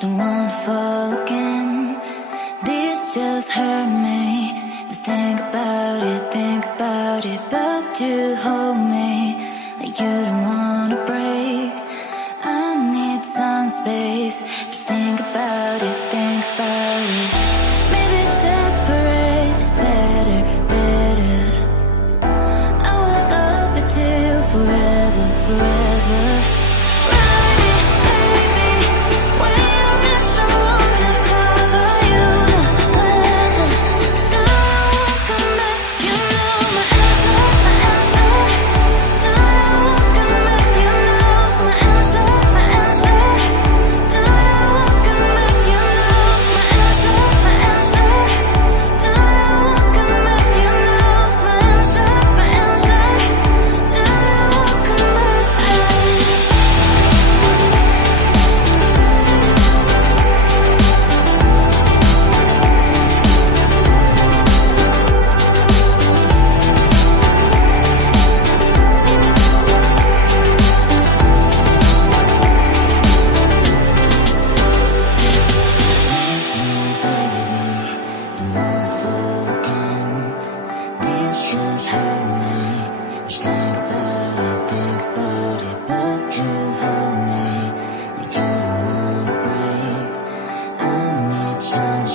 don't wanna fall again. This just hurt me. Just think about it, but you hold me like you don't wanna break. I need some space. Just think about it, maybe separate is better, better. I will love you till forever, forever. Just hurt me. Just think about it, but you hold me like you don't wanna break. I need some